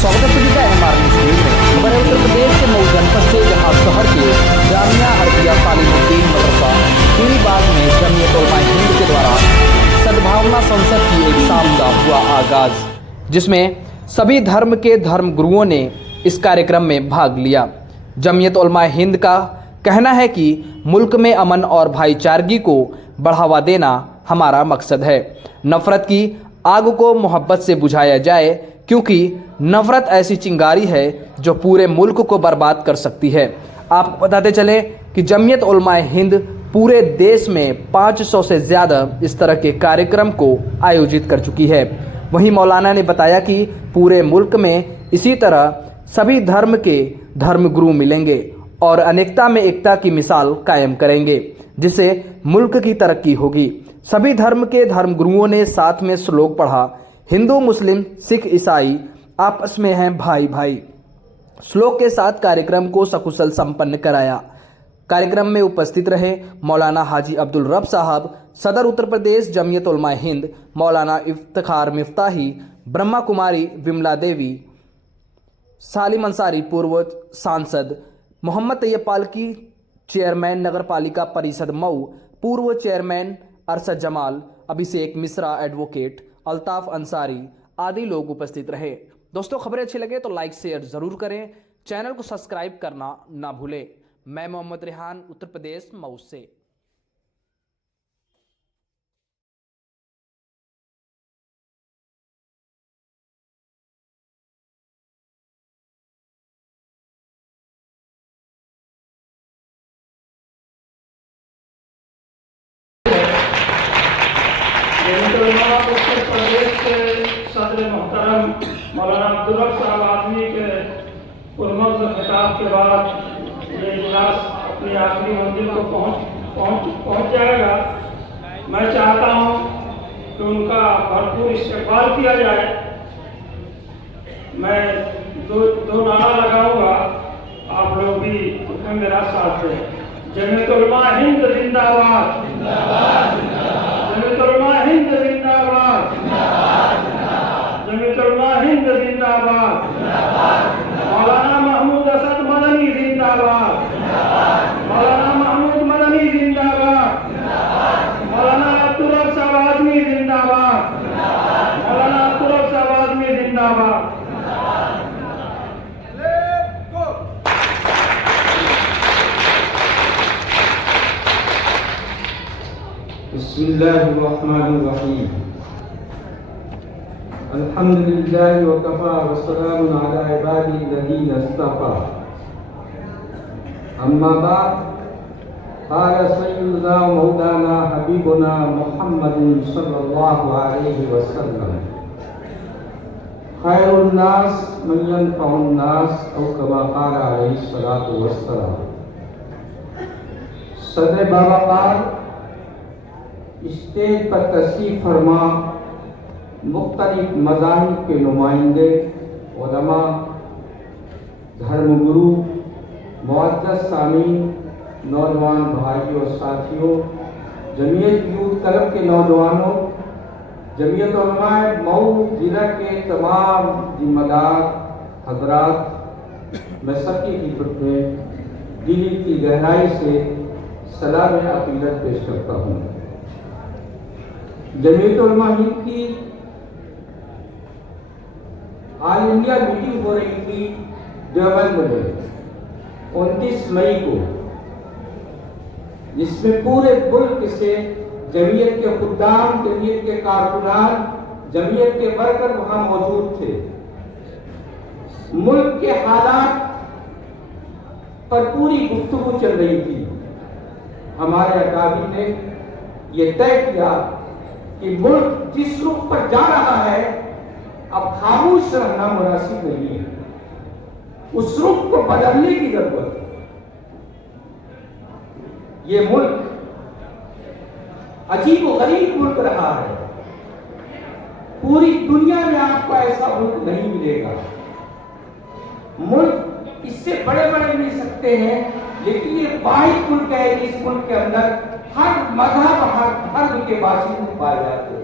स्वागत है सभी का एमआर न्यूज में। खबर है उत्तर प्रदेश के मऊ जनपद से, जहां शहर के जामिया हरदिया तालीमुद्दीन मदरसा बाग में जमीयत उलमा हिंद के द्वारा सद्भावना संसद की एक शाम का हुआ आगाज, जिसमें सभी धर्म के धर्म गुरुओं ने इस कार्यक्रम में भाग लिया। जमीयत उलमा हिंद का कहना है कि मुल्क में अमन और भाईचारगी को बढ़ावा देना हमारा मकसद है। नफरत की आग को मोहब्बत से बुझाया जाए, क्योंकि नफरत ऐसी चिंगारी है जो पूरे मुल्क को बर्बाद कर सकती है। आपको बताते चले कि जमीयत उलमा हिंद पूरे देश में 500 से ज़्यादा इस तरह के कार्यक्रम को आयोजित कर चुकी है। वहीं मौलाना ने बताया कि पूरे मुल्क में इसी तरह सभी धर्म के धर्म गुरु मिलेंगे और अनेकता में एकता की मिसाल कायम करेंगे, जिससे मुल्क की तरक्की होगी। सभी धर्म के धर्म गुरुओं ने साथ में श्लोक पढ़ा, हिंदू मुस्लिम सिख ईसाई आपस में हैं भाई भाई। श्लोक के साथ कार्यक्रम को सकुशल संपन्न कराया। कार्यक्रम में उपस्थित रहे मौलाना हाजी अब्दुल रब साहब, सदर उत्तर प्रदेश जमीयत उलमा हिंद, मौलाना इफ्तिखार मिफ्ताही, ब्रह्मा कुमारी विमला देवी, सालिम अंसारी पूर्व सांसद, मोहम्मद तैयब पालकी चेयरमैन नगर पालिका परिषद मऊ, पूर्व चेयरमैन अरशद जमाल, अभिषेक मिश्रा एडवोकेट, अल्ताफ अंसारी आदि लोग उपस्थित रहे। दोस्तों, खबरें अच्छी लगे तो लाइक शेयर जरूर करें, चैनल को सब्सक्राइब करना ना भूलें। मैं मोहम्मद रेहान, उत्तर प्रदेश मऊ से। उत्तर प्रदेश के सदर मोहतरम मौलाना अब्दुल रब साहब आदमी के पुरमर्द खिताब के बाद ये इजलास अपनी आखिरी मंजिल को पहुंच जाएगा। मैं चाहता हूं कि उनका भरपूर इस्तेमाल किया जाए। मैं दो नारा लगाऊंगा, आप लोग भी उसमें मेरा साथ दें। जमीयत उलमा हिंद जिंदाबाद, जमीयत उलमा हिंद जिंदाबाद, जमीयत उलमा हिंद जिंदाबाद, मौलाना महमूद असद मदनी जिंदाबाद, मौलाना महमूद मदनी जिंदाबाद, मौलाना अब्दुल रब साहब आजमी जिंदाबाद, मौलाना अब्दुल रब साहब आजमी जिंदाबाद। बिस्मिल्लाहिर्रहमानिर्रहीम। अल्हम्दुलिल्लाहि व कफ़ा व सलामुन अला इबादिल्लज़ीना इस्तफ़ा। अम्मा बाद, क़ाल सय्यिदुना व मौलाना हबीबुना मुहम्मदुन सल्लल्लाहु अलैहि वसल्लम, खैरुन नास मन यनफ़उन नास औ कमा क़ाल अलैहिस्सलातु वस्सलाम। सदर बाबा पाक स्टेज पर तशरीफ फरमा मुख्तलिफ मज़ाहिब के नुमाइंदे, उलमा, धर्मगुरु, मुअज़्ज़ज़ सामीन, नौजवान भाइयों और साथियों, जमीयत यूथ क्लब के नौजवानों, जमीयत उलमा मऊ जिला के तमाम जिम्मेदार हजरात, मैं सबकी खिदमत में दिल की गहराई से सलाम अक़ीदत पेश करता हूँ। जमीयत उलमा हिंद की ऑल इंडिया मीटिंग हो रही थी देवबंद में 29 मई को, जिसमें पूरे मुल्क से जमीयत के खुद्दाम, जमीयत के कारकुनान, जमीयत के वर्कर वहां मौजूद थे। मुल्क के हालात पर पूरी गुफ्तगू चल रही थी। हमारे अकाबिर ने यह तय किया कि मुल्क जिस रुख पर जा रहा है अब खामोश रहना मुनासिब नहीं है, उस रुख को बदलने की जरूरत है। ये मुल्क अजीब व गरीब मुल्क रहा है। पूरी दुनिया में आपको ऐसा मुल्क नहीं मिलेगा। मुल्क इससे बड़े बड़े मिल सकते हैं, लेकिन ये वाहिद मुल्क है। इस मुल्क के अंदर हर मजहब, हर धर्म के बाशिंदे पाए जाते हैं।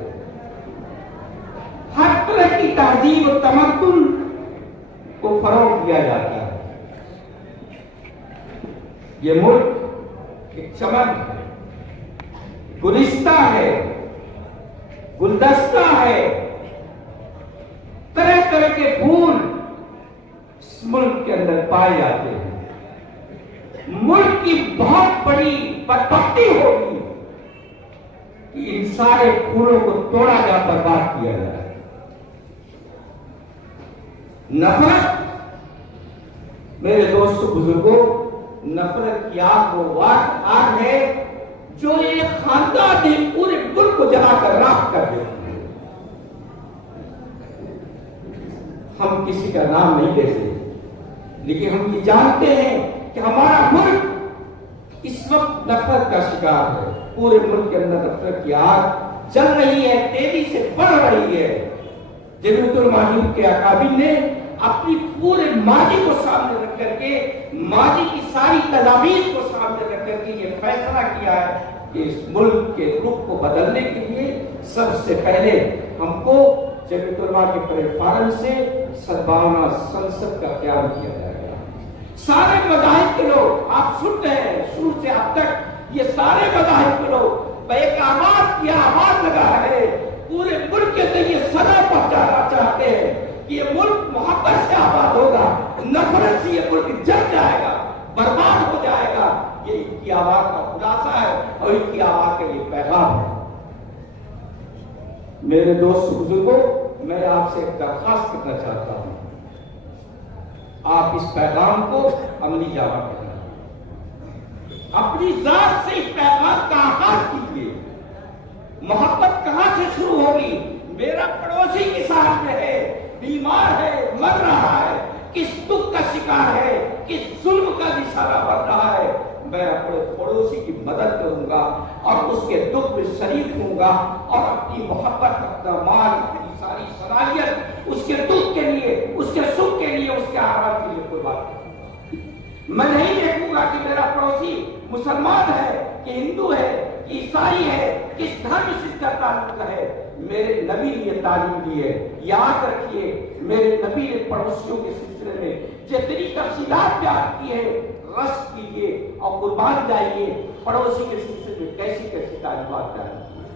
हर तरह की तहजीब और तमद्दुन को फरोग दिया जाता है। ये मुल्क एक चमन है, गुलिस्ता है, गुलदस्ता है, तरह तरह के फूल इस मुल्क के अंदर पाए जाते हैं। मुल्क की बहुत बड़ी बदबख्ती होगी कि इन सारे फूलों को तोड़ा जा, बर्बाद किया जाए। नफरत, मेरे दोस्तों बुजुर्गों, नफरत की आग वो आग है जो एक खानदान ने पूरे मुल्क को जलाकर राख कर दिया। हम किसी का नाम नहीं लेते, लेकिन हम ये जानते हैं कि हमारा मुल्क इस वक्त नफरत का शिकार है। पूरे मुल्क के अंदर नफरत की आग जल रही है, तेजी से बढ़ रही है। जमीयतुल उलमा के अकाबिर ने अपनी पूरे माजी को सामने रख करके, माजी की सारी तजावीज को सामने रख करके ये फैसला किया है कि इस मुल्क के रुख को बदलने के लिए सबसे पहले हमको जमीयतुल उलमा के प्लेटफार्म से सद्भावना संसद का क्याम किया जाएगा। सारे मज़ाहिब के लोग, आप सुनते हैं शुरू से अब तक, ये सारे मज़ाहिब के लोग एक आवाज लगा है, पूरे मुल्क के अंदर ये सदा पहुंचाना चाहते हैं कि ये मुल्क मोहब्बत से आबाद होगा, नफरत से ये मुल्क जल जाएगा, बर्बाद हो जाएगा। ये इनकी आवाज का खुलासा है और इनकी आवाज का ये पैगाम है। मेरे दोस्त बुजुर्गों, मैं आपसे एक दरखास्त करना चाहता हूं, आप इस पैगाम को अमली जामा करना, अपनी जात से इस पैगाम का आगाज कीजिए। मोहब्बत कहां से शुरू होगी? मेरा पड़ोसी किस हाल में है, बीमार है, मर रहा है, किस दुख का शिकार है, किस जुल्म का निशाना बन रहा है, मैं अपने पड़ोसी की मदद करूंगा और उसके दुख में शरीक होऊंगा और अपनी मोहब्बत, अपना माल, अपनी सारी सलाहियत उसके दुख के लिए, उसके सुख के लिए, उसके आराम के लिए कुर्बान करूंगा। मैं नहीं देखूंगा कि मेरा पड़ोसी मुसलमान है कि हिंदू है कि ईसाई है, किस धर्म से इसका ताल्लुक है। मेरे नबी ने ये तालीम दी है, याद रखिए, मेरे नबी ने पड़ोसियों के सिलसिले में जितनी तफसीलात बयान की है, रस कीजिए और कुर्बान जाइए। पड़ोसी के सिलसिले में कैसी कैसी तालीमात बयान की है।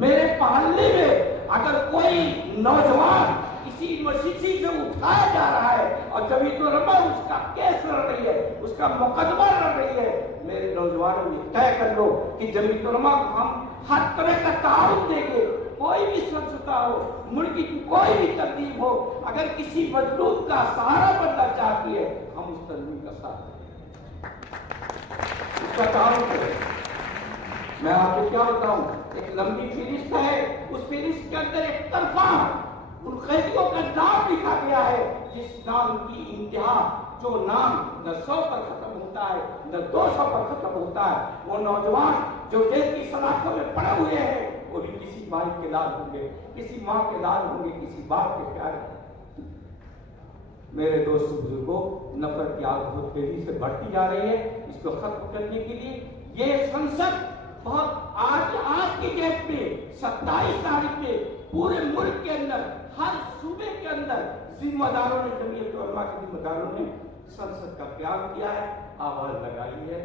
मेरे मोहल्ले में अगर कोई नौजवान किसी यूनिवर्सिटी से उठाया जा रहा है और जमीयतुल उलमा उसका केस लड़ रही है, उसका मुकदमा लड़ रही है, मेरे नौजवानों ये तय कर लो कि जमीयतुल उलमा को हम हर तरह का ताउन देंगे। कोई भी स्वच्छता हो, मुल्क की कोई भी तंजीम हो, अगर किसी मजलूम का सहारा बनना चाहती है, हम उस तंजीम का साथ दें, उसका ताउन करें। मैं आपको क्या बताऊं, एक लंबी फहरिस्त है, उस फहरिस्त के अंदर एक तरफा उन कैदियों का नाम लिखा गया है जिस नाम की इंतहा, जो नाम न 100 पर खत्म होता है न 200 पर खत्म होता है। वो नौजवान जो जेल की सलाखों में पड़े हुए हैं, वो भी किसी भाई के लाल होंगे, किसी माँ के लाल होंगे, किसी बाप के प्यारे। मेरे दोस्त बुजुर्गों, नफरत की आग बहुत तेजी से बढ़ती जा रही है। इसको खत्म करने के लिए ये संसद बहुत आज की डेट में 27 तारीख में पूरे मुल्क के अंदर, हर सूबे के अंदर जिम्मेदारों ने, जमीयतुल उलमा के जिम्मेदारों ने संसद का क्याम किया है, आवाज लगाई है।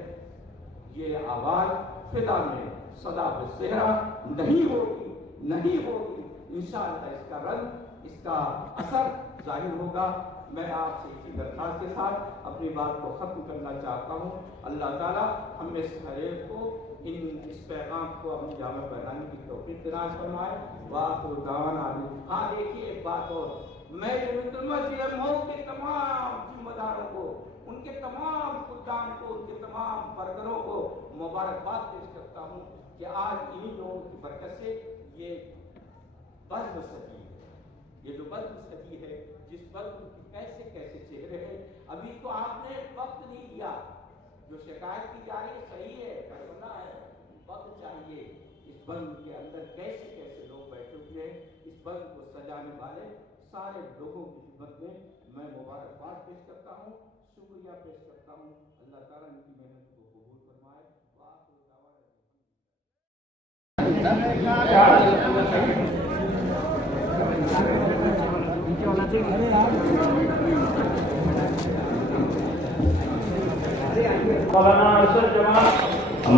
ये आवाज फिदा में सदा बेसेहरा नहीं होगी, नहीं होगी। इंशाअल्लाह इसका रंग, इसका असर जाहिर होगा। मैं आपसे इसी दरखास्त के साथ अपनी बात को खत्म करना चाहता हूँ। अल्लाह ताला हमें हरेक को इस पैगाम को अपनी जामा पहनाने की तौफीक तलाश फरमाए। वाखिर दावाना। हाँ, देखिए एक बात और, मैं मऊ के तमाम जिम्मेदारों को, उनके तमाम खुदान को, उनके तमाम बरकरों को मुबारकबाद पेश करता हूँ कि आज इन्हीं लोगों की बरकत से ये बज़्म सजी है, ये जो बज़्म सजी है, जिस बज़्म के कैसे कैसे चेहरे हैं। अभी तो आपने वक्त नहीं दिया, जो शिकायत की जा रही है सही है, करना है, वक्त चाहिए। इस बज़्म के अंदर कैसे कैसे लोग बैठे हुए हैं, इस बज़्म को सजाने वाले सारे लोगों की खिदमत में मैं मुबारकबाद पेश करता हूँ, शुक्रिया पेश करता हूँ। अल्लाह ताला इनकी मेहनत को कबूल फरमाए। नीचे होना मौलाना अरशद जमाल।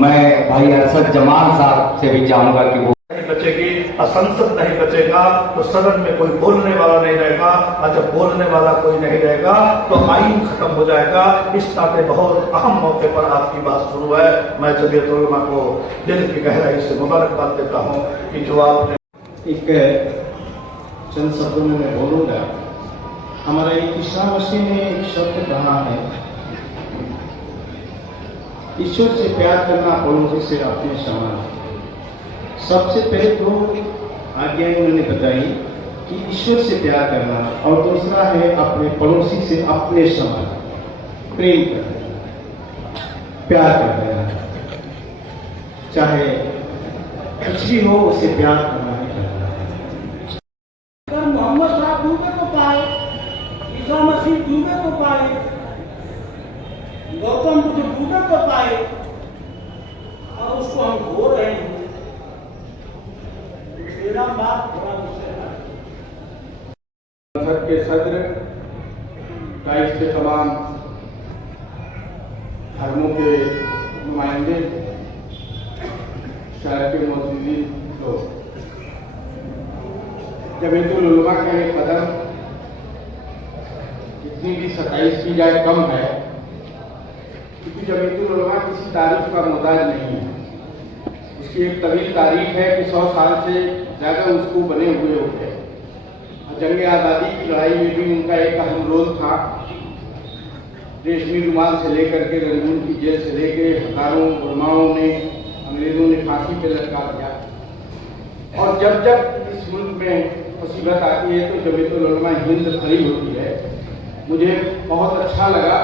मैं भाई अरशद जमाल साहब से भी चाहूंगा कि वो नहीं बचेगी और संसद नहीं बचेगा तो सदन में कोई बोलने वाला नहीं रहेगा, और जब बोलने वाला कोई नहीं रहेगा तो आइन खत्म हो जाएगा। इस नाते बहुत अहम मौके पर आपकी बात शुरू है। मैं जमीयत उलमा को दिल की गहराई से मुबारकबाद देता हूँ कि जो आपने एक चंद शब्दों में मैं बोलूँगा। हमारा एक ईसा मसीह ने एक शब्द कहा है, ईश्वर से प्यार करना पड़ोसी से अपने समान। सबसे पहले दो आज्ञाएं उन्होंने बताई कि ईश्वर से प्यार करना, और दूसरा है अपने पड़ोसी से अपने समान प्रेम करना, प्यार करना। चाहे कुछ भी हो उसे प्यार करना ही करना है। अगर मोहम्मद साहब डूबे को पाए, ईसा मसीह डूबे को पाए, गौतम बुद्ध डूबे को पाए और उसको हम धो रहे हैं, मेरा बात थोड़ा मुझसे संसद के सदर, राइस के तमाम धर्मों के नुमाइंदे, शहर के मौजूदी लोग, जमीयतुल उलमा का ये कदम जितनी भी 27 की जाए कम है, क्योंकि जमीयतुल उलमा किसी तारीख का मोहताज नहीं है। उसकी एक तवील तारीख है कि 100 साल से ज़्यादा उसको बने हुए हो गए। जंग आज़ादी की लड़ाई में भी उनका एक अहम रोल था। रेशमी रुमाल से लेकर के रंगून की जेल से लेकर हजारों उलमाओं ने, अंग्रेजों ने फांसी पर लटका दिया। और जब जब इस मुल्क में मुसीबत आती है तो जमीयतुल उलमा हिंद खड़ी होती है। मुझे बहुत अच्छा लगा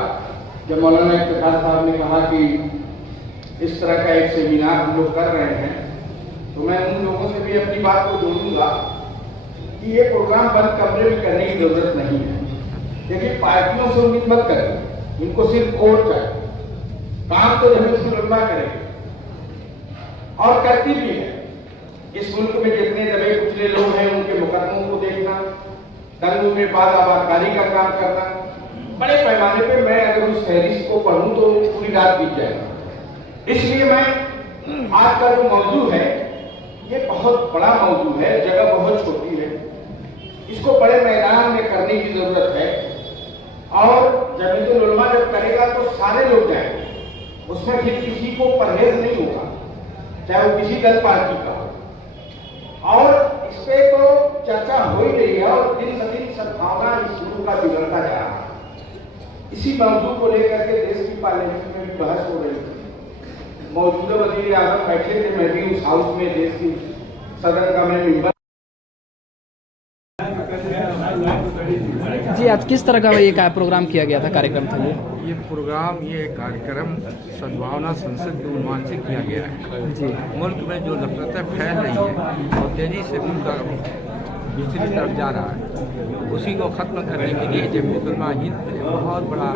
जब मौलाना इफ्तिखार साहब ने कहा कि इस तरह का एक सेमिनार हम लोग कर रहे हैं, तो मैं उन लोगों से भी अपनी बात को जोड़ूंगा कि ये प्रोग्राम बंद कमरे में करने की जरूरत नहीं है। देखिए, पार्टियों से उम्मीद मत करें, इनको सिर्फ वोट चाहिए। काम तो जमीयतुल उलमा करेगी और करती भी है। इस मुल्क में जितने दबे कुचले लोग हैं उनके मुकदमों को देखना, दंगों में बात-आबादकारी का काम करना, बड़े पैमाने पे मैं अगर उस फहरिस्त को पढ़ूं तो पूरी रात बीत जाएगा। इसलिए मैं आज का जो मौजू है ये बहुत बड़ा मौजू है, जगह बहुत छोटी है, इसको बड़े मैदान में करने की जरूरत है। और जमीयतुल उलमा जब करेगा तो सारे लोग जाएंगे, उसमें फिर किसी को परहेज नहीं होगा, चाहे वो किसी दल पार्टी का हो। और इस पे तो चर्चा हो ही रही है और दिन ब दिन सद्भावना इस मुल्क का बिगड़ता जा रहा है। इसी मौजू को लेकर के देश की पार्लियामेंट में भी बहस हो रही थी। मौजूदा वजीर आजम बैठे थे, मैं भी उस हाउस में देश की सदन का मैं मेंबर। जी, आज किस तरह का ये प्रोग्राम किया गया था, कार्यक्रम था ये कार्यक्रम सद्भावना संसद के उन्वान से किया गया है। जी, मुल्क में जो नफरतें फैल रही हैं और तेजी से उनका दूसरी तरफ जा रहा है, उसी को ख़त्म करने के लिए जमीयत उलमा हिंद एक बहुत बड़ा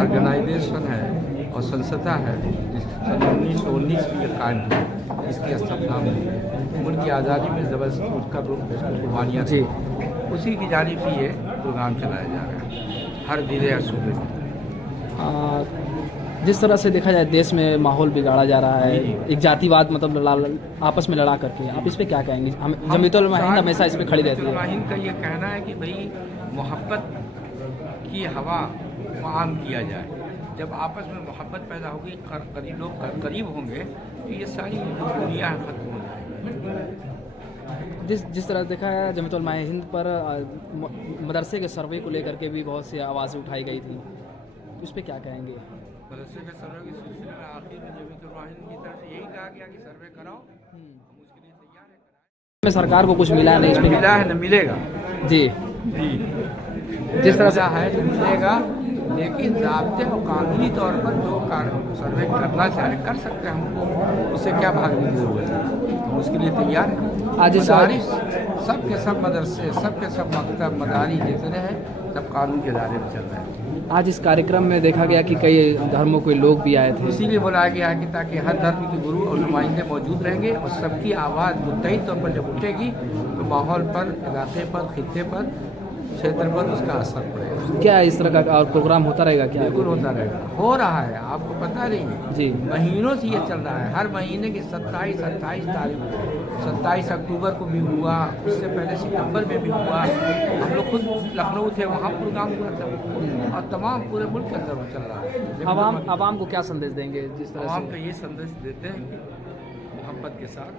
ऑर्गेनाइजेशन है और संस्था है। सन 1919 में यह कायम हुआ, इसकी स्थापना हुई। मुल्क की आज़ादी में ज़बरदस्त उसका कुर्बानियाँ थी, उसी की जानिब से ये प्रोग्राम चलाया जा रहा है हर जिले हर सूबे में। जिस तरह से देखा जाए देश में माहौल बिगाड़ा जा रहा है, एक जातिवाद मतलब आपस में लड़ा करके, आप इस पे क्या कहेंगे? हम जमीयतुल उलमा हिंद हमेशा इस पे खड़ी रहती है। हिंद का ये कहना है कि भाई मोहब्बत की हवा को आम किया जाए। जब आपस में मोहब्बत पैदा होगी, करीब लोग करीब होंगे, तो ये सारी दुनिया खत्म हो जाएगी। जिस तरह देखा है जमीयतुल उलमा हिंद पर मदरसे के सर्वे को लेकर के भी बहुत सी आवाज़ें उठाई गई थी, तो इस पे क्या कहेंगे? मदरसे के सर्वे के सिलसिले में आखिर में जमीयतुल उलमा हिंद की तरफ से यही कहा गया कि सर्वे कराओ, हम उसके लिए तैयार हैं। में सरकार को कुछ मिला नहीं, इसमें मिला है न मिलेगा जी, जिस तरह से है तो मिलेगा, लेकिन ज़ाब्ते और कानूनी तौर पर जो सर्वे करना चाहे कर सकते हैं। हमको उससे क्या भागने की जरूरत है, हम उसके लिए तैयार हैं। आज इस मदारिस सब के सब मदरसे, सब के सब मकतब मदारी जितने हैं सब कानून के दायरे में चल रहे हैं। आज इस कार्यक्रम में देखा गया कि कई धर्मों के लोग भी आए थे, इसीलिए बुलाया गया है कि ताकि हर धर्म के गुरु और नुमाइंदे मौजूद रहेंगे और सबकी आवाज़ मुत्तहिद तौर पर जब उठेगी तो माहौल पर, इलाके पर, खित्ते पर क्षेत्र पर उसका असर पड़ेगा। क्या इस तरह का और प्रोग्राम होता रहेगा क्या? बिल्कुल होता रहेगा, हो रहा है, आपको पता नहीं जी। महीनों से ये चल रहा है। हर महीने की 27-28 तारीख, 27 अक्टूबर को भी हुआ, उससे पहले सितंबर में भी हुआ। हम लोग खुद लखनऊ थे, वहाँ प्रोग्राम हुआ था और तमाम पूरे मुल्क के अंदर वो चल रहा है। आवाम को क्या संदेश देंगे जिस तरह आवाम से? को ये संदेश देते हैं कि मोहब्बत के साथ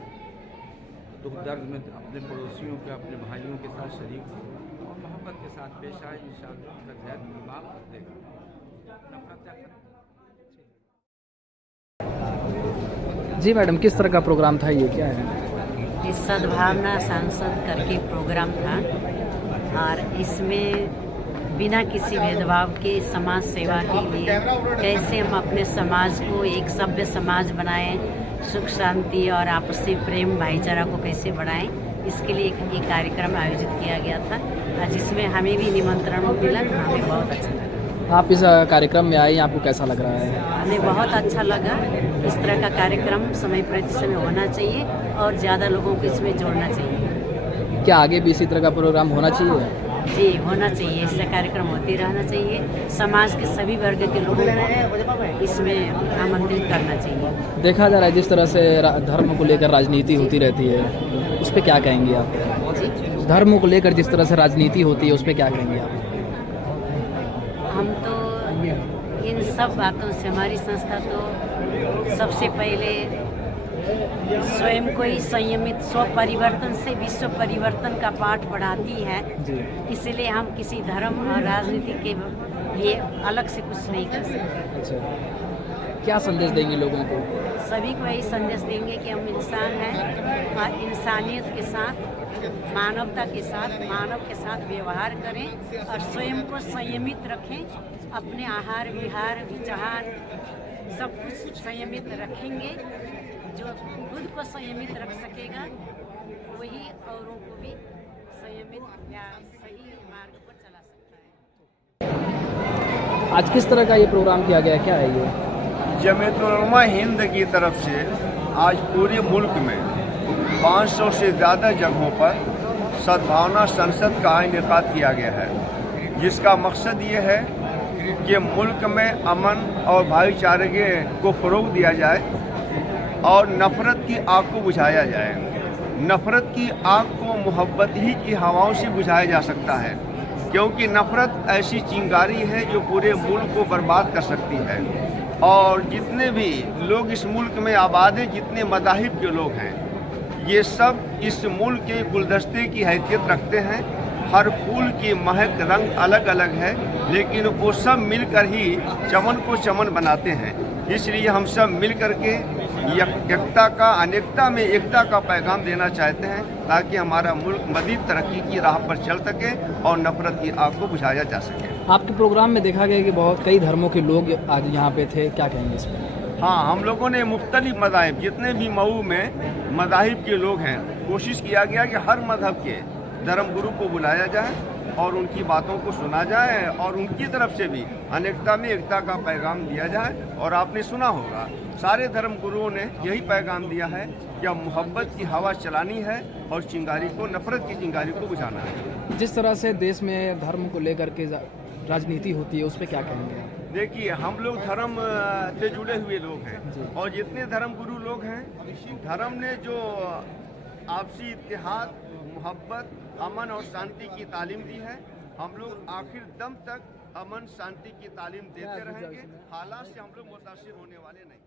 दुख दर्द में अपने पड़ोसियों के, अपने भाइयों के साथ शरीक हो और मोहब्बत के साथ पेश आए, इंशाअल्लाह उनका जहर दिमाग कर देगा। नफरत जी मैडम, किस तरह का प्रोग्राम था ये, क्या है? इस सद्भावना सांसद करके प्रोग्राम था और इसमें बिना किसी भेदभाव के समाज सेवा के लिए कैसे हम अपने समाज को एक सभ्य समाज बनाएं, सुख शांति और आपसी प्रेम भाईचारा को कैसे बढ़ाएं, इसके लिए एक कार्यक्रम आयोजित किया गया था जिसमें हमें भी निमंत्रण मिला। हमें बहुत अच्छा लगा। आप इस कार्यक्रम में आए, आपको कैसा लग रहा है? हमें बहुत अच्छा लगा। इस तरह का कार्यक्रम समय प्रति समय होना चाहिए और ज़्यादा लोगों को इसमें जोड़ना चाहिए। क्या आगे भी इसी तरह का प्रोग्राम होना चाहिए? जी, होना चाहिए। इससे कार्यक्रम होते रहना चाहिए। समाज के सभी वर्ग के लोगों को इसमें आमंत्रित करना चाहिए। देखा जा रहा है जिस तरह से धर्म को लेकर राजनीति होती रहती है, उस पर क्या कहेंगे आप? जी, धर्म को लेकर जिस तरह से राजनीति होती है, उस पर क्या कहेंगे आप? हम तो इन सब बातों से, हमारी संस्था तो सबसे पहले स्वयं को ही संयमित, स्व परिवर्तन से विश्व परिवर्तन का पाठ पढ़ाती है। इसलिए हम किसी धर्म और राजनीति के लिए अलग से कुछ नहीं कर सकते। अच्छा, क्या संदेश देंगे लोगों को? सभी को यही संदेश देंगे कि हम इंसान हैं और इंसानियत के साथ, मानवता के साथ, मानव के साथ व्यवहार करें और स्वयं को संयमित रखें। अपने आहार विहार विचार सब कुछ संयमित रखेंगे। जो खुद को संयमित रख सकेगा वही औरों को भी संयमित या सही मार्ग पर चला सकता है। आज किस तरह का ये प्रोग्राम किया गया, क्या है ये? जमीयत उलमा हिंद की तरफ से आज पूरे मुल्क में 500 से ज़्यादा जगहों पर सद्भावना संसद का इनेकाद किया गया है, जिसका मकसद ये है कि मुल्क में अमन और भाईचारे को फ़रोग़ दिया जाए और नफ़रत की आग को बुझाया जाए। नफ़रत की आग को मोहब्बत ही की हवाओं से बुझाया जा सकता है, क्योंकि नफ़रत ऐसी चिंगारी है जो पूरे मुल्क को बर्बाद कर सकती है। और जितने भी लोग इस मुल्क में आबाद हैं, जितने मज़ाहिब के लोग हैं, ये सब इस मुल्क के गुलदस्ते की हैसियत रखते हैं। हर फूल की महक रंग अलग अलग है, लेकिन वो सब मिलकर ही चमन को चमन बनाते हैं। इसलिए हम सब मिल कर के एकता का, अनेकता में एकता का पैगाम देना चाहते हैं, ताकि हमारा मुल्क मज़ीद तरक्की की राह पर चल सके और नफ़रत की आग को बुझाया जा सके। आपके प्रोग्राम में देखा गया कि बहुत कई धर्मों के लोग आज यहाँ पे थे, क्या कहेंगे इस पर? हाँ, हम लोगों ने मुख्तलिफ मज़ाहिब, जितने भी मऊ में मज़ाहिब के लोग हैं, कोशिश किया गया कि हर मज़हब के धर्मगुरु को बुलाया जाए और उनकी बातों को सुना जाए और उनकी तरफ से भी अनेकता में एकता का पैगाम दिया जाए। और आपने सुना होगा, सारे धर्म गुरुओं ने यही पैगाम दिया है कि अब मोहब्बत की हवा चलानी है और चिंगारी को, नफ़रत की चिंगारी को बुझाना है। जिस तरह से देश में धर्म को लेकर के राजनीति होती है, उस पर क्या कहेंगे? देखिए, हम लोग धर्म से जुड़े हुए लोग हैं और जितने धर्म गुरु लोग हैं, धर्म ने जो आपसी इत्तेहाद, मोहब्बत, अमन और शांति की तालीम दी है, हम लोग आखिर दम तक अमन शांति की तालीम देते रहेंगे। हालात से हम लोग मुतासिर होने वाले नहीं।